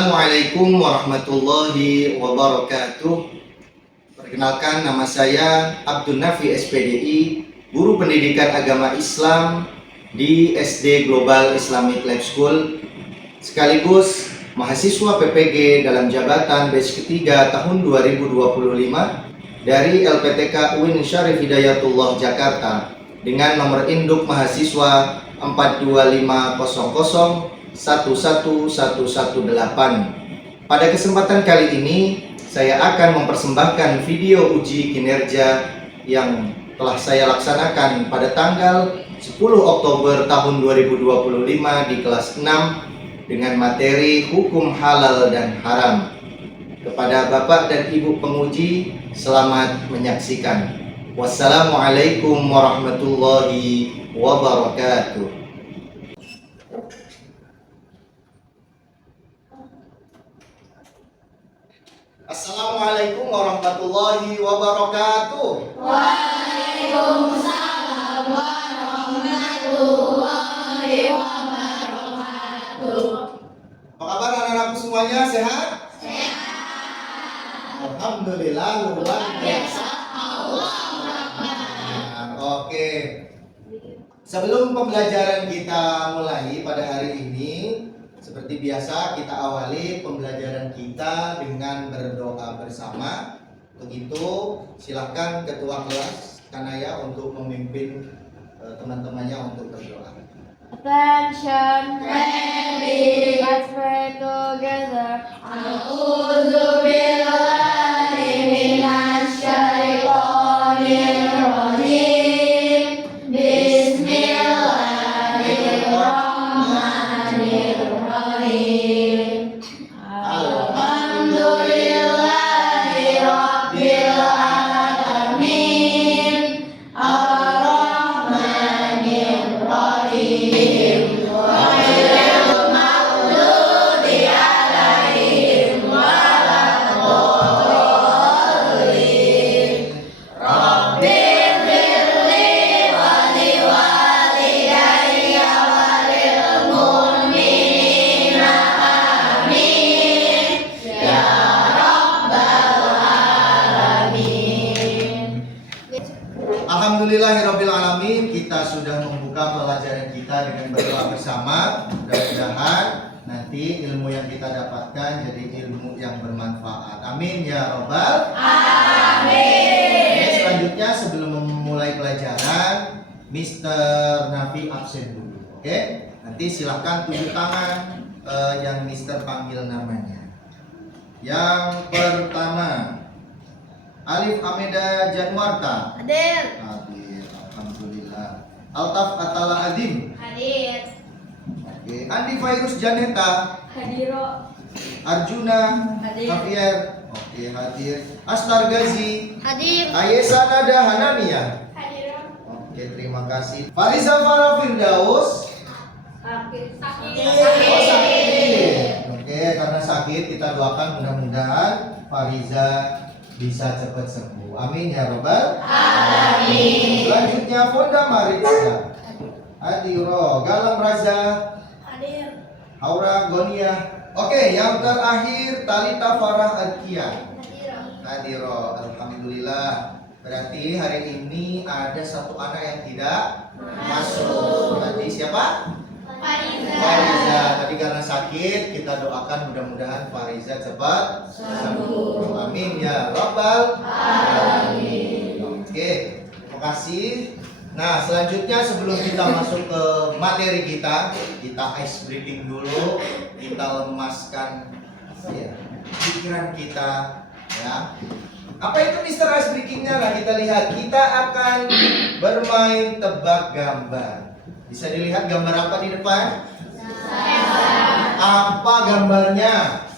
Assalamualaikum warahmatullahi wabarakatuh. Perkenalkan, nama saya Abdul Nafi SPDI, Guru Pendidikan Agama Islam di SD Global Islamic Life School, sekaligus mahasiswa PPG dalam jabatan batch ketiga tahun 2025 dari LPTK UIN Syarif Hidayatullah Jakarta dengan nomor induk mahasiswa 42500111118. Pada kesempatan kali ini saya akan mempersembahkan video uji kinerja yang telah saya laksanakan pada tanggal 10 Oktober tahun 2025 di kelas 6 dengan materi hukum halal dan haram. Kepada Bapak dan Ibu penguji, selamat menyaksikan. Wassalamualaikum warahmatullahi wabarakatuh. Assalamualaikum warahmatullahi wabarakatuh. Waalaikumsalam warahmatullahi wabarakatuh. Apa kabar anak-anakku semuanya? Sehat? Sehat. Alhamdulillah, luar biasa. Oke. Sebelum pembelajaran kita mulai pada hari ini, seperti biasa kita awali pembelajaran kita dengan berdoa bersama. Begitu, silakan Ketua kelas Kanaya untuk memimpin teman-temannya untuk berdoa. Attention, ready, let's pray together. A'udzu billahi minasy syaithanir rajim. Bismillahirrahmanirrahim. Alhamdulillahi rabbil alamin. Ar-Rahmanir Rahim. Ghairil maghdubi alaihim waladdallin. Rabbighfirli wa liwalidayya wa lil mu'minina amin ya rabbal alamin. Alhamdulillahirabbil alamin, kita sudah membuka pelajaran kita dengan berdoa bersama. Mudah-mudahan nanti ilmu yang kita dapatkan jadi ilmu yang bermanfaat. Amin ya robbal Amin. Oke, selanjutnya sebelum memulai pelajaran, Mr. Nafi absen dulu. Oke, nanti silahkan tunjuk tangan yang Mr. panggil namanya. Yang pertama, Alif Ameda Januarta. Hadir. Hadir, alhamdulillah. Altaf Atala Adim. Hadir. Oke, Andi Fairus Janeta. Hadiro. Arjuna. Hadir. Javier. Oke, hadir. Astar Gazi. Hadir. Ayesa Nada Hanania. Hadiro. Oke, terima kasih. Fariza Farah Firdaus. Sakit. Oh, sakit. Oke, karena sakit kita doakan mudah-mudahan Fariza bisa cepat sembuh. Amin ya robbal Amin. Selanjutnya Fonda Maritza. Adiro Galang Raza. Hadir. Aura Gonia. Oke, yang terakhir Talita Farah Adkia. Hadiro. Adiro, alhamdulillah. Berarti hari ini ada satu anak yang tidak masuk. Berarti siapa? Fariza. Tadi karena sakit, kita doakan mudah-mudahan Fariza cepat sembuh. Amin ya rabbal alamin. Oke, terima kasih. Nah, selanjutnya sebelum kita masuk ke materi kita ice breaking dulu, kita lemaskan ya, pikiran kita ya. Apa itu Mr. Ice Breaking-nya? Nah, kita lihat. Kita akan bermain tebak gambar. Bisa dilihat gambar apa di depan? Apa gambarnya?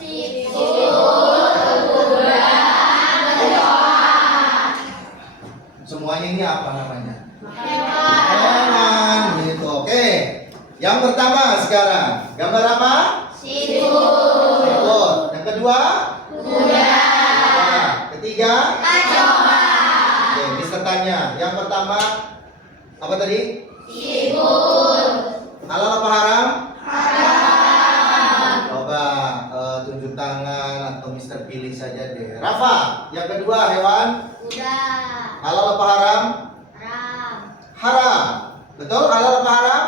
Semuanya ini apa namanya? Hewan gitu. Oke. Yang pertama sekarang, gambar apa? Siput. Yang kedua? Kuda. Ketiga? Oke, Mister tanya. Yang pertama apa tadi? Siput. Halal apa haram? Haram. Coba Rafa, yang kedua hewan Kuda. halal apa haram? Haram. Haram. Betul, halal apa haram?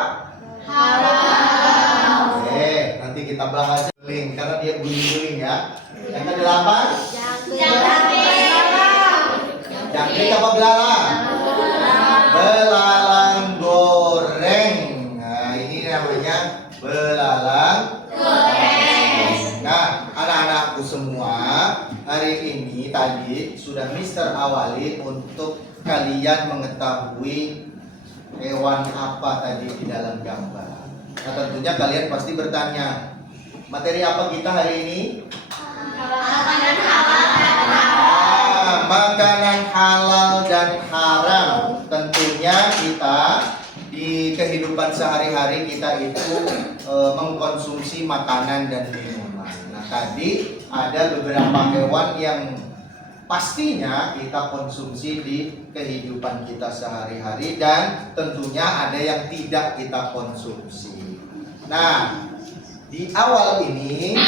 Haram. Oke, nanti kita bahas guling karena dia guling-guling ya. Yang kedelapan, jangkrik apa belalang? Belalang goreng. Nah, ini namanya belalang goreng. Nah, anak-anakku semua, hari ini tadi sudah Mister awali untuk kalian mengetahui hewan apa tadi di dalam gambar. Nah, tentunya kalian pasti bertanya, materi apa kita hari ini? Makanan halal dan Makanan halal dan haram. Tentunya kita di kehidupan sehari-hari kita itu mengkonsumsi makanan dan minuman. Nah, tadi ada beberapa hewan yang pastinya kita konsumsi di kehidupan kita sehari-hari dan tentunya ada yang tidak kita konsumsi. Nah, di awal ini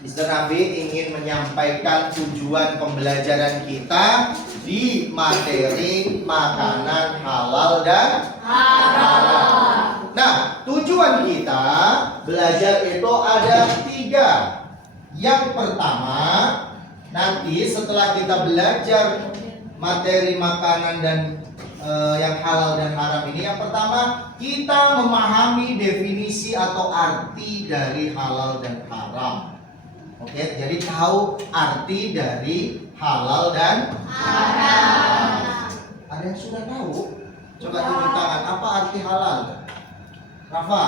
Mr. Nabi ingin menyampaikan tujuan pembelajaran kita di materi makanan halal dan haram. Nah, tujuan kita belajar itu ada 3. Yang pertama, nanti setelah kita belajar materi makanan dan yang halal dan haram ini, yang pertama kita memahami definisi atau arti dari halal dan haram. Oke, jadi tahu arti dari halal dan haram. Ada yang sudah tahu? Coba tunjuk tangan. Apa arti halal? Rafa?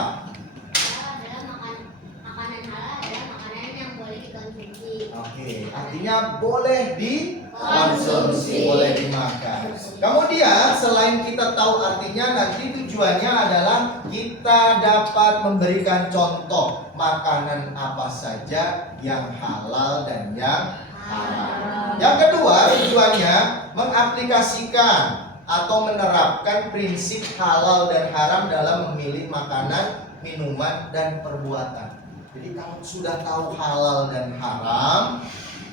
makanan halal adalah makanan yang boleh dikonsumsi. Oke, artinya boleh dikonsumsi, boleh dimakan. Kemudian selain kita tahu artinya, nanti tujuannya adalah kita dapat memberikan contoh makanan apa saja yang halal dan yang haram. Yang kedua, tujuannya mengaplikasikan atau menerapkan prinsip halal dan haram dalam memilih makanan, minuman, dan perbuatan. Jadi kalau sudah tahu halal dan haram,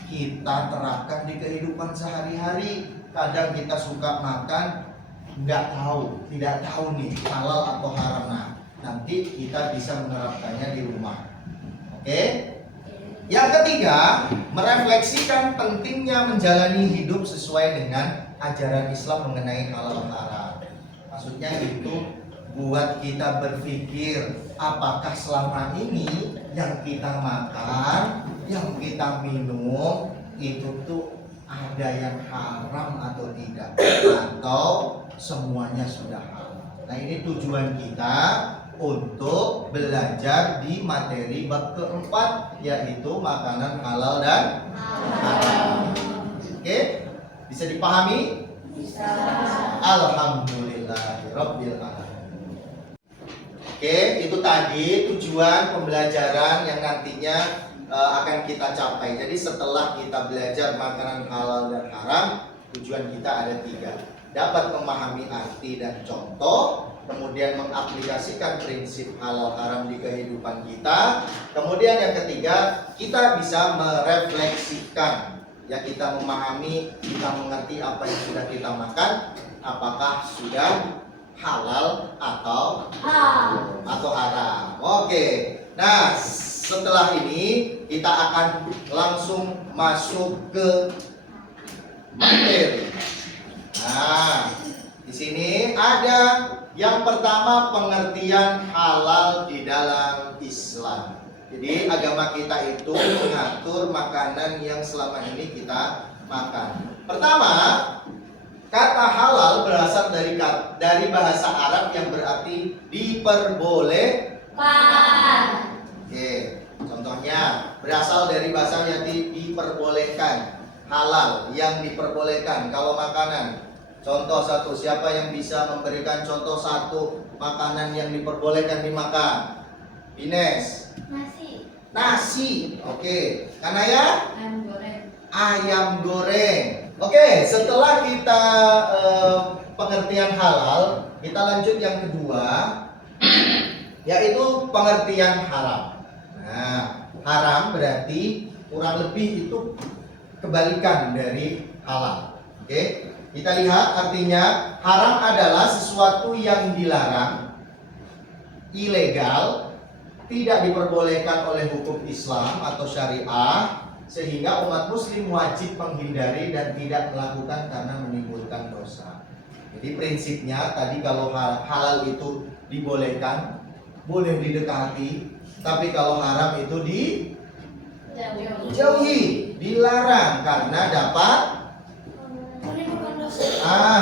kita terapkan di kehidupan sehari-hari. Kadang kita suka makan, nggak tahu, tidak tahu nih halal atau haram. Nah, nanti kita bisa menerapkannya di rumah. Oke? Yang ketiga, merefleksikan pentingnya menjalani hidup sesuai dengan ajaran Islam mengenai halal haram. Maksudnya itu buat kita berpikir, apakah selama ini yang kita makan, yang kita minum itu tuh ada yang haram atau tidak, atau semuanya sudah halal. Nah, ini tujuan kita untuk belajar di materi bab keempat, yaitu makanan halal dan haram. Oke, bisa dipahami? Bisa. Alhamdulillahirabbil alamin. Oke, itu tadi tujuan pembelajaran yang nantinya akan kita capai. Jadi setelah kita belajar makanan halal dan haram, tujuan kita ada 3. Dapat memahami arti dan contoh, kemudian mengaplikasikan prinsip halal haram di kehidupan kita. Kemudian yang ketiga, kita bisa merefleksikan, ya, kita memahami, kita mengerti apa yang sudah kita makan, apakah sudah halal atau haram. Oke. Nah, setelah ini kita akan langsung masuk ke materi. Nah, di sini ada yang pertama, pengertian halal di dalam Islam. Jadi agama kita itu mengatur makanan yang selama ini kita makan. Pertama, kata halal berasal dari bahasa Arab yang berarti diperbolehkan. Oke, contohnya berasal dari bahasa yang diperbolehkan. Halal, yang diperbolehkan. Kalau makanan, contoh satu, siapa yang bisa memberikan contoh satu makanan yang diperbolehkan dimakan? Ines. Nasi. Oke. Kanaya? Ayam goreng. Ayam goreng. Oke, setelah kita pengertian halal, kita lanjut yang kedua, yaitu pengertian haram. Nah, haram berarti kurang lebih itu kebalikan dari halal. Oke, kita lihat artinya haram adalah sesuatu yang dilarang, ilegal, tidak diperbolehkan oleh hukum Islam atau syariah, sehingga umat muslim wajib menghindari dan tidak melakukan karena menimbulkan dosa. Jadi prinsipnya tadi kalau halal itu dibolehkan, boleh didekati, tapi kalau haram itu dijauhi, dilarang karena dapat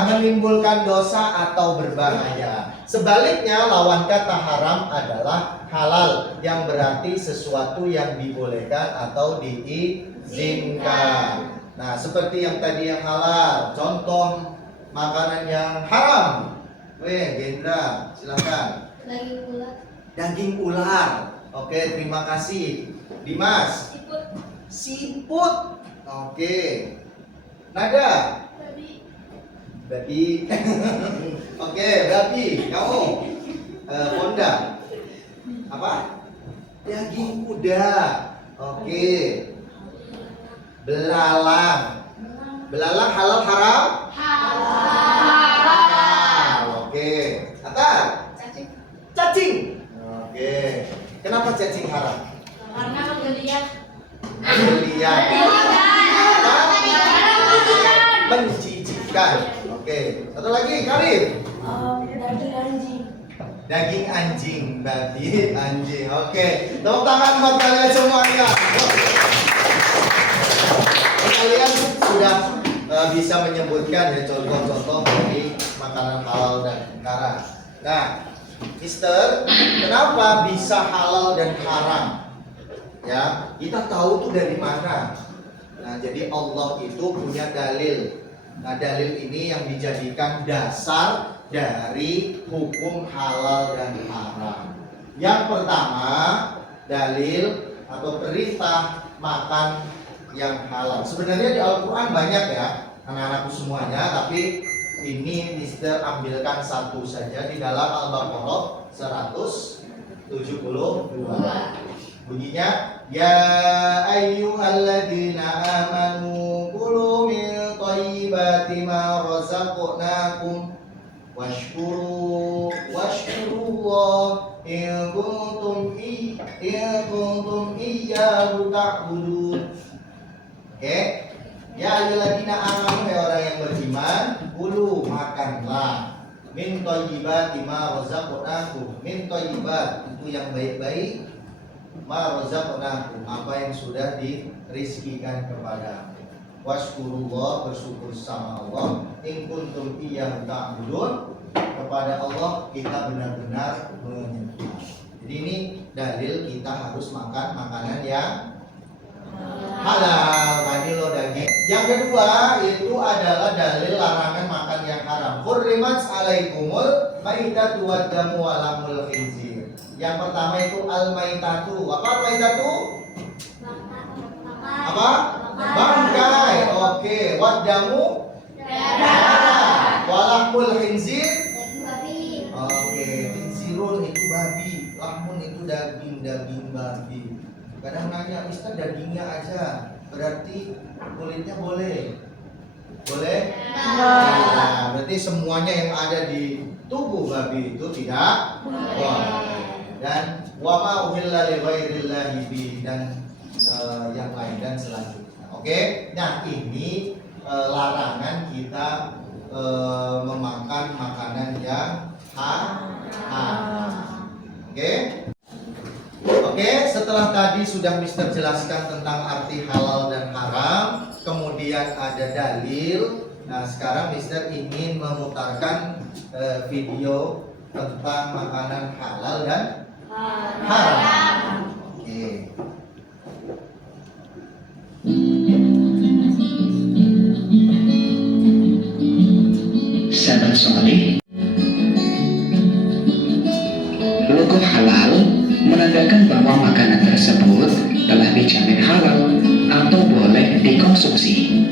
menimbulkan dosa atau berbahaya. Sebaliknya lawan kata haram adalah halal, yang berarti sesuatu yang dibolehkan atau diizinkan. Nah, seperti yang tadi yang halal, contoh makanan yang haram. Gendra, silakan. Daging ular. Daging ular. Oke, terima kasih. Dimas. Siput. Oke. Nada. Babi. Oke, babi. Kamu. Honda. Apa? Daging kuda. Oke. Belalang. Belalang halal haram? Halal. Oke. Atar. Cacing. Oke. Kenapa cacing haram? Karena menggeliat. Menggeliat. Menjijikkan. Oke. Satu lagi, Karim. Daging anjing. Daging anjing, babi, anjing. Oke. Tepuk tangan buat kalian semuanya. Kalian sudah bisa menyebutkan ya contoh-contoh dari makanan halal dan haram. Nah, Mister, kenapa bisa halal dan haram? Ya, kita tahu tuh dari mana. Nah, jadi Allah itu punya dalil. Nah, dalil ini yang dijadikan dasar dari hukum halal dan haram. Yang pertama, dalil atau perintah makan yang halal. Sebenarnya di Al-Quran banyak ya, anak-anakku semuanya, tapi ini Mister ambilkan satu saja di dalam Al-Baqarah 172. Bunyinya, ya ayyuhalladzina amanu kulu min thayyibati ma razaqnakum washkurullah in kuntum iyyahu ta'budun. Oke, ya ayyuhalladzina amanu, ya orang yang beriman, kulu makanlah min thayyibati ma razaqnakum. Min thayyibat itu yang baik-baik, ma razaqnakum apa yang sudah dirizkikan kepada. Washkurullah, bersyukur sama Allah, in kuntum iyyahu ta'budun, kepada Allah kita benar-benar menyembah. Jadi ini dalil kita harus makan makanan yang halal. Tadi lo daging. Yang kedua itu adalah dalil larangan makan yang haram. Hurrimat alaikumul maitatu waddamu walamul khinzir. Yang pertama itu al-maitatu. Apa al-maitatu? Apa? Bangkai. Oke. Waddamu? Darah. Walamul khinzir? Oke. Khinzirun itu babi. Lahmun itu daging babi. Kadang nanya, Mister dagingnya aja, berarti kulitnya boleh? Boleh? Nah, berarti semuanya yang ada di tubuh babi itu tidak boleh. Dan wama uhilla li ghairillahi bi, dan yang lain dan selanjutnya. Oke? Nah, ini larangan kita memakan makanan yang haram. Oke? Oke, setelah tadi sudah Mister jelaskan tentang arti halal dan haram, kemudian ada dalil. Nah, sekarang Mister ingin memutarkan video tentang makanan halal dan haram. Oke. Sahabat soleh, logo halal menandakan bahwa makanan tersebut telah dijamin halal atau boleh dikonsumsi.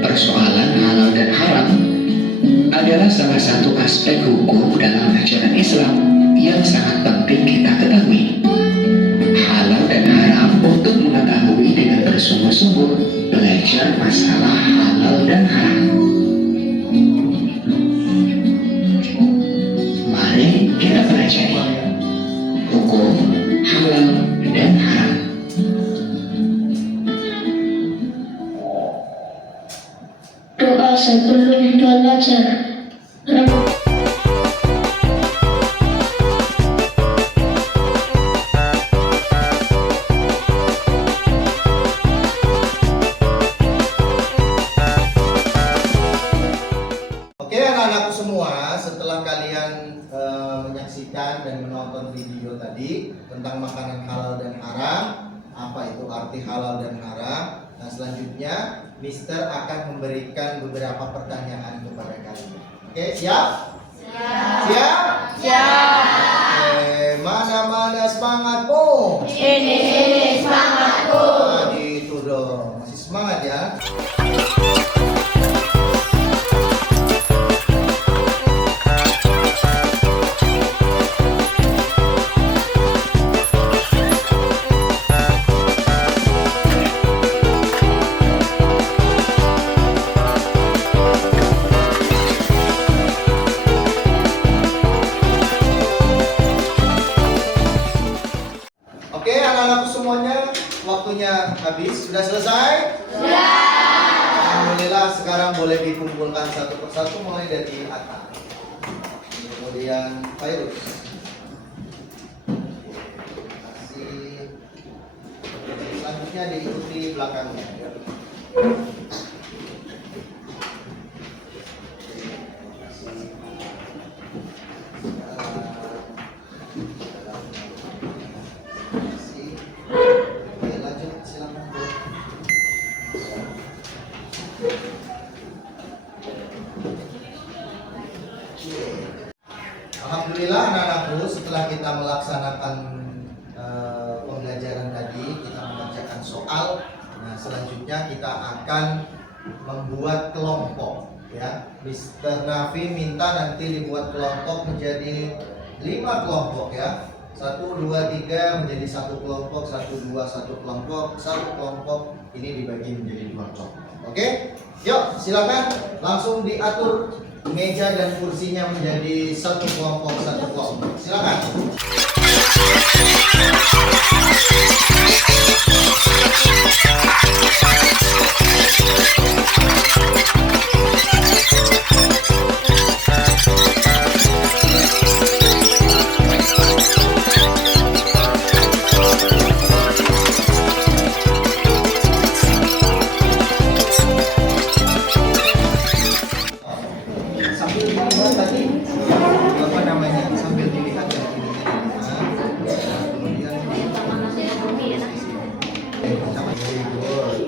Persoalan halal dan haram adalah salah satu aspek hukum dalam ajaran Islam yang sangat penting kita ketahui. Halal dan haram untuk mengetahui dengan bersungguh-sungguh bersungguh-sungguh belajar masalah halal dan haram. Mari kita pelajari hukum halal dan haram. Doa sebelum belajar. Oke anak-anakku semua, setelah kalian menyaksikan dan menonton video tadi tentang makanan halal dan haram, apa itu arti halal dan haram, nah selanjutnya Mister akan memberikan beberapa pertanyaan kepada kalian. Oke, siap? Siap? Oke, mana semangatmu? Ini semangatku. Nah, gitu dong, masih semangat ya? Oke, anak-anakku semuanya, waktunya habis. Sudah selesai? Sudah. Alhamdulillah, sekarang boleh dikumpulkan satu persatu mulai dari atas. Kemudian Fairuz. Kasih. Selanjutnya diikuti belakangnya. Oke, lanjut, silakan Bu. Alhamdulillah anak-anakku, setelah kita melaksanakan pembelajaran tadi, kita mengerjakan soal. Nah, selanjutnya kita akan membuat kelompok ya. Mr. Nafi minta nanti dibuat kelompok menjadi 5 kelompok ya. 1, 2, 3 menjadi 1 kelompok, 1, 2, 1 kelompok, 1 kelompok ini dibagi menjadi 2 kelompok. Oke, yuk silakan langsung diatur meja dan kursinya menjadi 1 kelompok, 1 kelompok. Silakan. Sambil dilihat tadi apa namanya, sambil dilihat yang kemudian sama very good.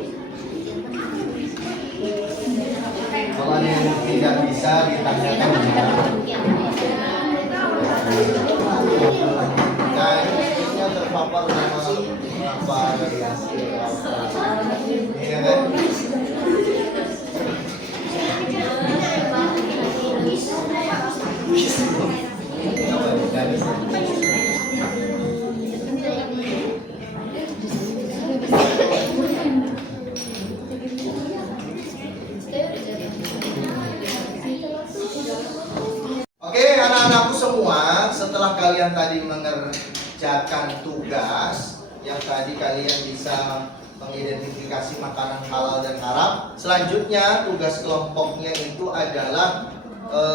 Kalau ada yang tidak bisa ditanyakan ya. Nah, ini terpapar sama apa dari hasil ini kan. Oke anak-anakku semua, setelah kalian tadi mengerjakan tugas yang tadi kalian bisa mengidentifikasi makanan halal dan haram, selanjutnya tugas kelompoknya itu adalah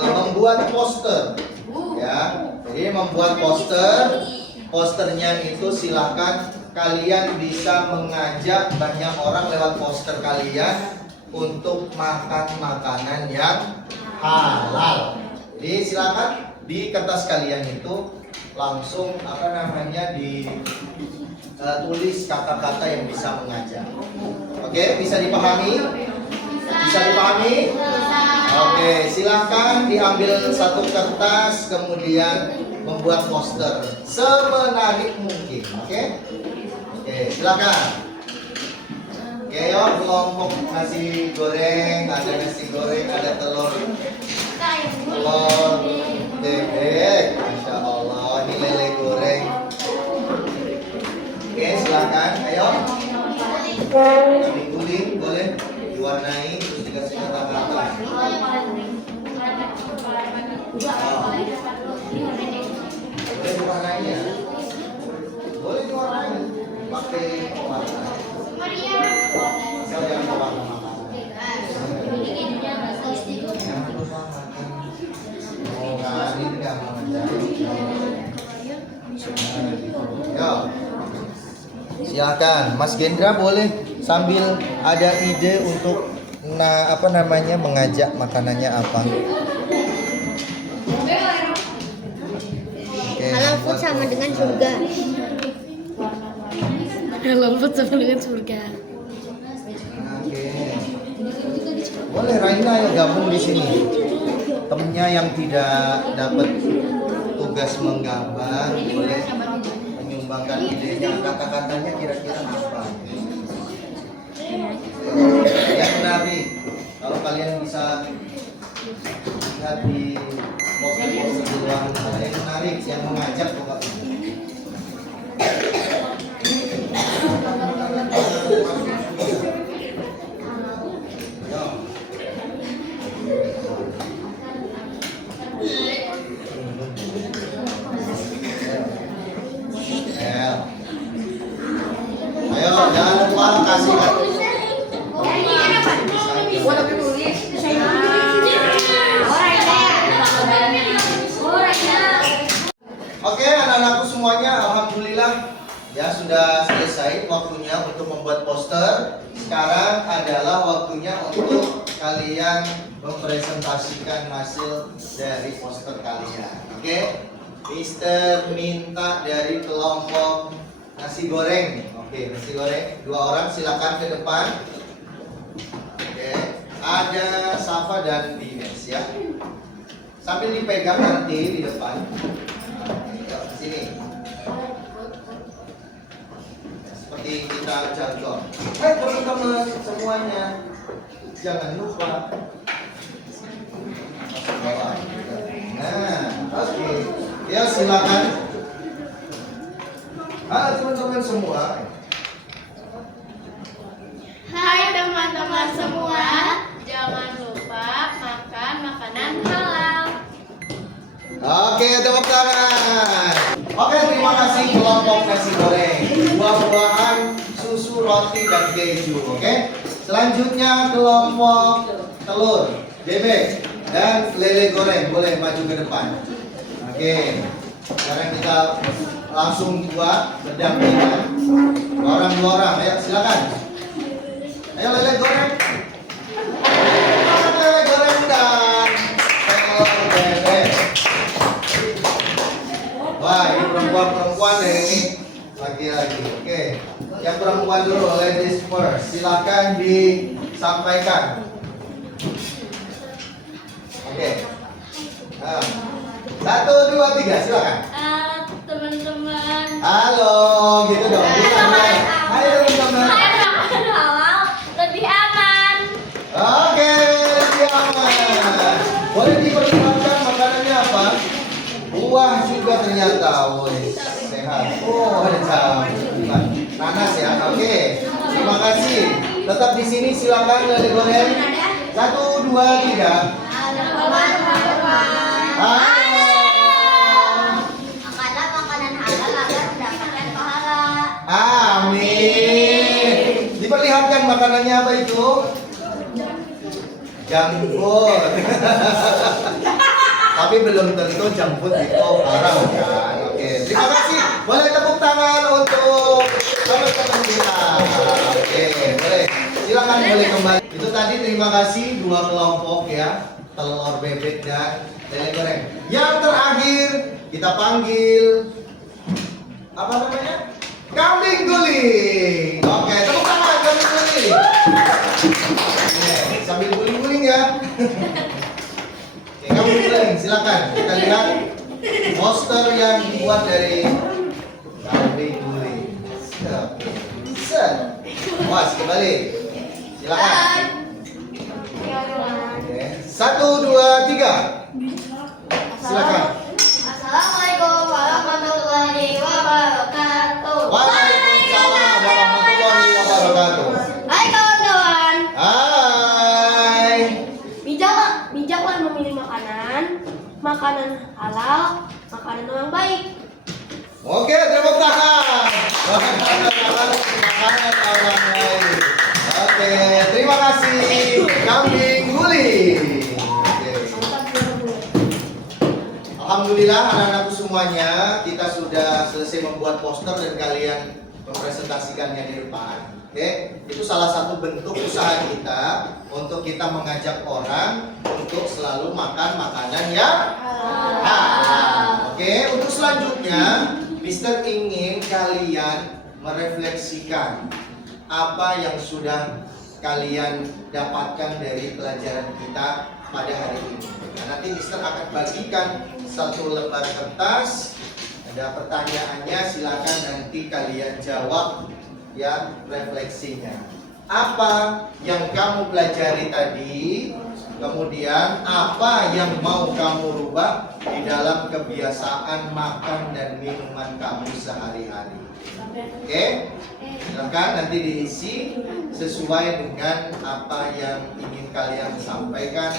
membuat poster ya. Jadi membuat posternya itu silahkan kalian bisa mengajak banyak orang lewat poster kalian untuk makan makanan yang halal. Jadi silakan di kertas kalian itu langsung apa namanya ditulis kata-kata yang bisa mengajak. Oke, bisa dipahami? Bisa dipahami? Oke, silakan diambil satu kertas kemudian membuat poster semenarik mungkin. Oke? Oke, silakan. Oke, yuk kelompok nasi goreng, ada nasi goreng, ada telur bebek, masya Allah, ini lele goreng. Oke, silakan, ayo. Guling-guling boleh diwarnai terus dikasih kata-kata. Boleh diwarnai ya? Boleh diwarnai. Pakai warna. Asal jangan warna makanan. Jangan lupa makan. Oh, kan ini tidak mau Yo. Silakan, Mas Gendra boleh sambil ada ide untuk mengajak makanannya apa? Oke. Halal food sama dengan surga. Halal food sama dengan surga. Oke. Boleh Raina ayo gabung di sini. Temennya yang tidak dapat tugas menggambar boleh menyumbangkan idenya, kata-katanya kira-kira apa? Yang menarik. Kalau kalian bisa lihat di poster-poster di luar ada yang menarik, yang mengajak pokoknya. Ayo, jangan lupa kasih Oke, anak-anakku semuanya, alhamdulillah ya sudah selesai waktunya untuk membuat poster. Sekarang adalah waktunya untuk kalian mempresentasikan hasil dari poster kalian. Oke, Mister minta dari kelompok nasi goreng. Oke, nasi goreng. 2 orang silakan ke depan. Oke, ada Safa dan Dines ya. Sambil dipegang nanti di depan. Yuk, sini. Seperti kita contoh. Hai teman-teman semuanya, jangan lupa masuk bawah. Nah, oke. Ya silakan. Halo teman-teman semua. Hai teman-teman semua, jangan lupa makan makanan halal. Oke, tepuk tangan. Oke, terima kasih kelompok nasi goreng, buah-buahan, susu, roti, dan keju. Oke, selanjutnya kelompok telur, bebek, dan lele goreng. Boleh maju ke depan. Oke, sekarang kita langsung buat berdampingan. 2 orang, ayo silakan. Ayo lele goreng. Lele goreng dan telur bebek. Wah, ini perempuan deh ini. Lagi-lagi. Oke. Yang perempuan dulu, ladies first. Silakan disampaikan. Oke. Nah. 1, 2, 3, silakan. Teman-teman, Halo, gitu dong. Hai teman-teman. makan halal lebih aman. Oke, lebih aman. Boleh diperlihatkan makanannya apa? Buah juga ternyata, woi, sehat. Oh, ada campuran. Nanas ya, oke. Terima kasih. Tetap di sini silakan lele goreng. 1, 2, 3. Halo. Makanlah makanan halal agar mendapatkan pahala. Amin. Diperlihatkan makanannya apa itu? Jangkut. Tapi belum tentu jangkut itu haram kan. Oke, terima kasih. Boleh tepuk tangan untuk teman-teman kita. Oke, boleh. Silakan boleh kembali. Itu tadi terima kasih 2 kelompok ya. Telur bebek dan lele goreng. Yang terakhir kita panggil apa namanya? Kambing guling. Oke, tepuk tangan kambing guling. Oke, sambil guling-guling ya. Oke, kambing guling, silakan. Kita lihat poster yang dibuat dari kambing guling. Set. Was, kembali. Silakan. Oke. 1, 2, 3. Silakan. Assalamualaikum warahmatullahi wabarakatuh. Waalaikumsalam warahmatullahi wabarakatuh. makanan halal, makanan yang baik. Oke, tepuk tangan. Makanan orang lain. Oke, terima kasih. Kambing guling. Oke. Alhamdulillah anak-anakku semuanya, kita sudah selesai membuat poster dan kalian mempresentasikannya di depan. Oke, itu salah satu bentuk usaha kita untuk kita mengajak orang untuk selalu makan makanan yang halal. Oke, untuk selanjutnya, Mister ingin kalian merefleksikan apa yang sudah kalian dapatkan dari pelajaran kita pada hari ini. Nah, nanti Mister akan bagikan satu lembar kertas. Ada pertanyaannya, silakan nanti kalian jawab ya refleksinya. Apa yang kamu pelajari tadi, kemudian apa yang mau kamu rubah di dalam kebiasaan makan dan minuman kamu sehari-hari. Oke? Silakan nanti diisi sesuai dengan apa yang ingin kalian sampaikan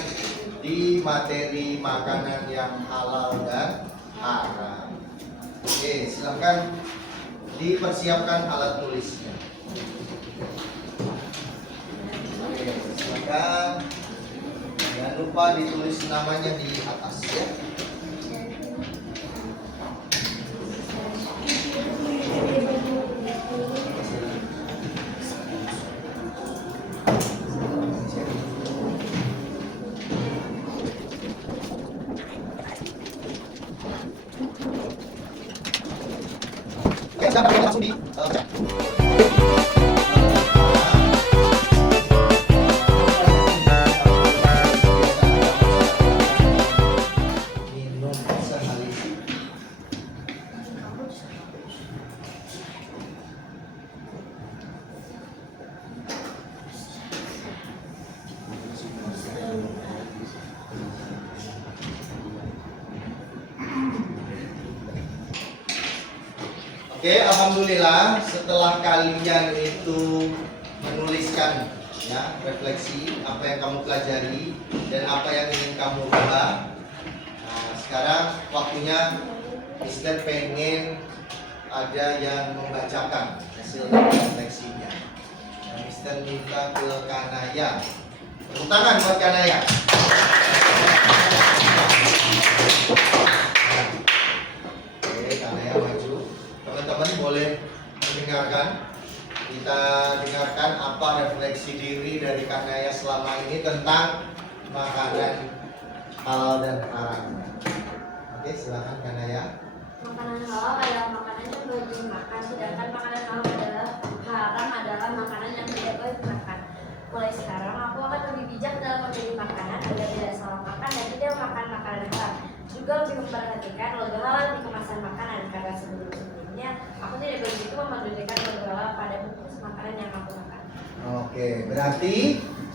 di materi makanan yang halal dan haram. Oke, silakan dipersiapkan alat tulisnya. Oke, silakan. Jangan lupa ditulis namanya di atas ya. Oke, silakan langsung di minum sehari. Oke, alhamdulillah setelah kalian itu menuliskan ya refleksi apa yang kamu pelajari dan apa yang ingin kamu ubah. Nah, sekarang waktunya Mister pengen ada yang membacakan hasil refleksinya. Nah, Mister minta ke Kanaya. Tepuk tangan buat Kanaya. Oke, Kanaya maju. Teman-teman boleh mendengarkan. Kita dengarkan apa refleksi diri dari Kanaya selama ini tentang makanan halal dan haram. Oke, silakan Kanaya. Makanan halal adalah makanan yang boleh dimakan, sedangkan makanan haram adalah makanan yang tidak boleh dimakan. Mulai sekarang aku akan lebih bijak dalam memilih makanan agar tidak salah makan dan tidak makan makanan haram. Juga lebih memperhatikan logo halal di kemasan makanan karena sebelumnya aku tidak begitu memendudukan logo halal pada bungkus makanan yang aku makan. Oke, berarti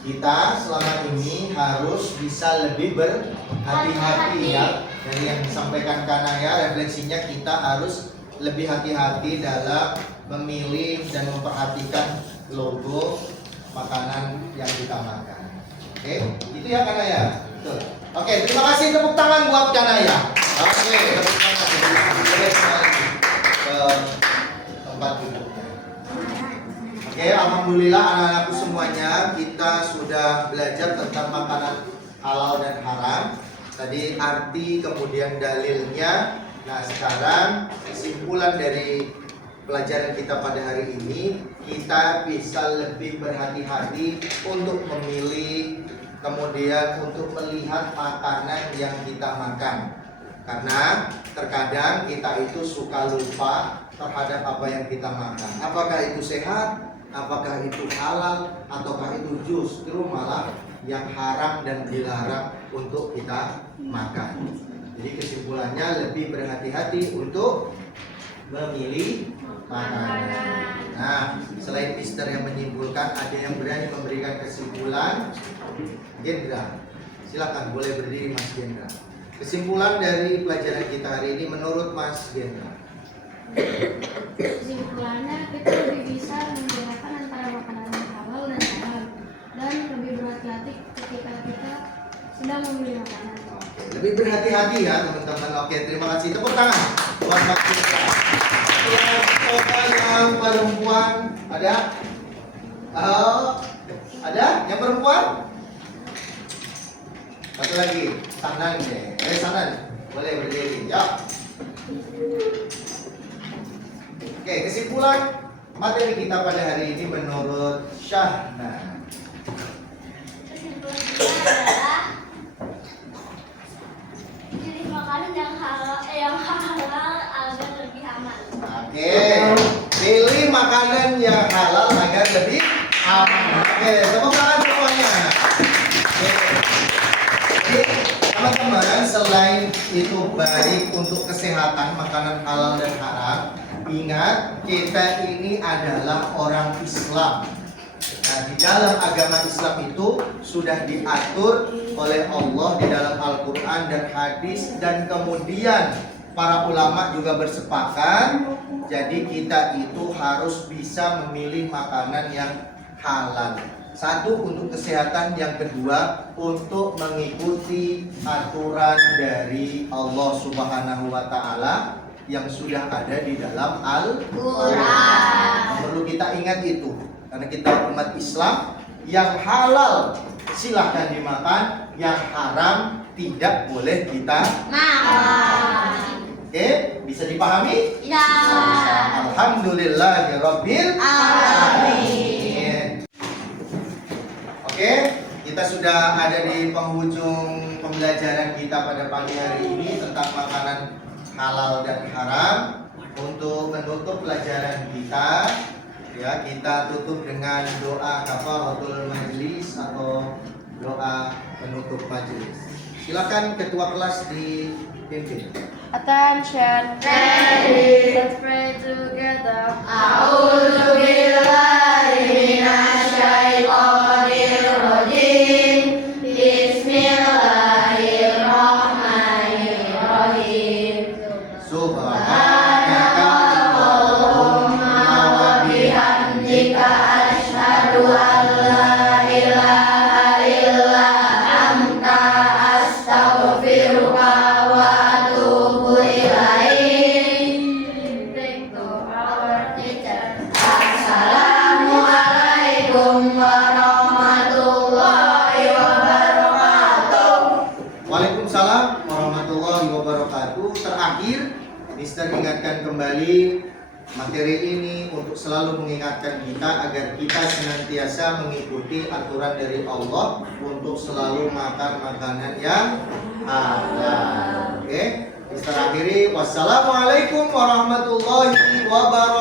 kita selama ini harus bisa lebih berhati-hati ya. Dari yang disampaikan Kanaya, refleksinya kita harus lebih hati-hati dalam memilih dan memperhatikan logo makanan yang kita makan. Oke, itu ya Kanaya. Betul. Oke, terima kasih, tepuk tangan buat Kanaya. Oke, tepuk tangan. Boleh kembali ke tempat duduknya. Oke, alhamdulillah anak-anakku semuanya, kita sudah belajar tentang makanan halal dan haram. Tadi arti kemudian dalilnya. Nah, sekarang kesimpulan dari pelajaran kita pada hari ini, kita bisa lebih berhati-hati untuk memilih, kemudian untuk melihat makanan yang kita makan. Karena terkadang kita itu suka lupa terhadap apa yang kita makan. Apakah itu sehat, apakah itu halal, ataukah itu justru malah yang haram dan dilarang untuk kita makan. Jadi kesimpulannya lebih berhati-hati untuk memilih makanan. Nah, selain Mister yang menyimpulkan, ada yang berani memberikan kesimpulan? Gendra, silakan boleh berdiri Mas Gendra. Kesimpulan dari pelajaran kita hari ini menurut Mas Gendra. Kesimpulannya kita lebih bisa membedakan antara makanan yang halal dan haram dan lebih berhati-hati ketika kita sedang memilih makanan. Lebih hati-hati ya teman-teman. Oke, terima kasih. Tepuk tangan buat Mbak Citra. Yang coba yang perempuan ada? Oh, ada yang perempuan? Satu lagi, Sanan deh. Sanan, boleh berdiri. Ya. Oke, kesimpulan materi kita pada hari ini menurut Syahna. Kesimpulan kita adalah pilih makanan yang halal agar lebih aman. Oke, pilih makanan yang halal agar lebih aman. Oke, tepuk tangan semuanya. Oke. Jadi, teman-teman, selain itu baik untuk kesehatan, makanan halal dan haram, ingat kita ini adalah orang Islam. Nah, di dalam agama Islam itu sudah diatur oleh Allah di dalam Al-Quran dan hadis, dan kemudian para ulama juga bersepakat. Jadi kita itu harus bisa memilih makanan yang halal. Satu, untuk kesehatan. Yang kedua, untuk mengikuti aturan dari Allah Subhanahu wa Ta'ala yang sudah ada di dalam Al-Quran. Perlu kita ingat itu, karena kita umat Islam. Yang halal silahkan dimakan, yang haram tidak boleh kita makan. Oke, bisa dipahami? Ya. Alhamdulillahirabbil alamin. Oke, kita sudah ada di penghujung pembelajaran kita pada pagi hari ini tentang makanan halal dan haram. Untuk menutup pelajaran kita, ya, kita tutup dengan doa kafaratul majlis atau doa penutup majelis. Silakan ketua kelas dipimpin. Attention. Ready. Let's pray together. A'udzu billahi minasyaitonir rajim. Bismillahirrahmanirrahim. Subhanaka Allahumma wa bihamdika asyhadu an la ilaha illa anta astaghfiruka wa atubu ilaik. Thank to our teacher. Assalamualaikum warahmatullahi wabarakatuh. Waalaikumsalam warahmatullahi wabarakatuh. Terakhir, Mister ingatkan kembali materi ini untuk selalu mengingatkan kita agar kita senantiasa mengikuti aturan dari Allah untuk selalu makan makanan yang halal. Oke, Mister akhiri. Wassalamualaikum warahmatullahi wabarakatuh.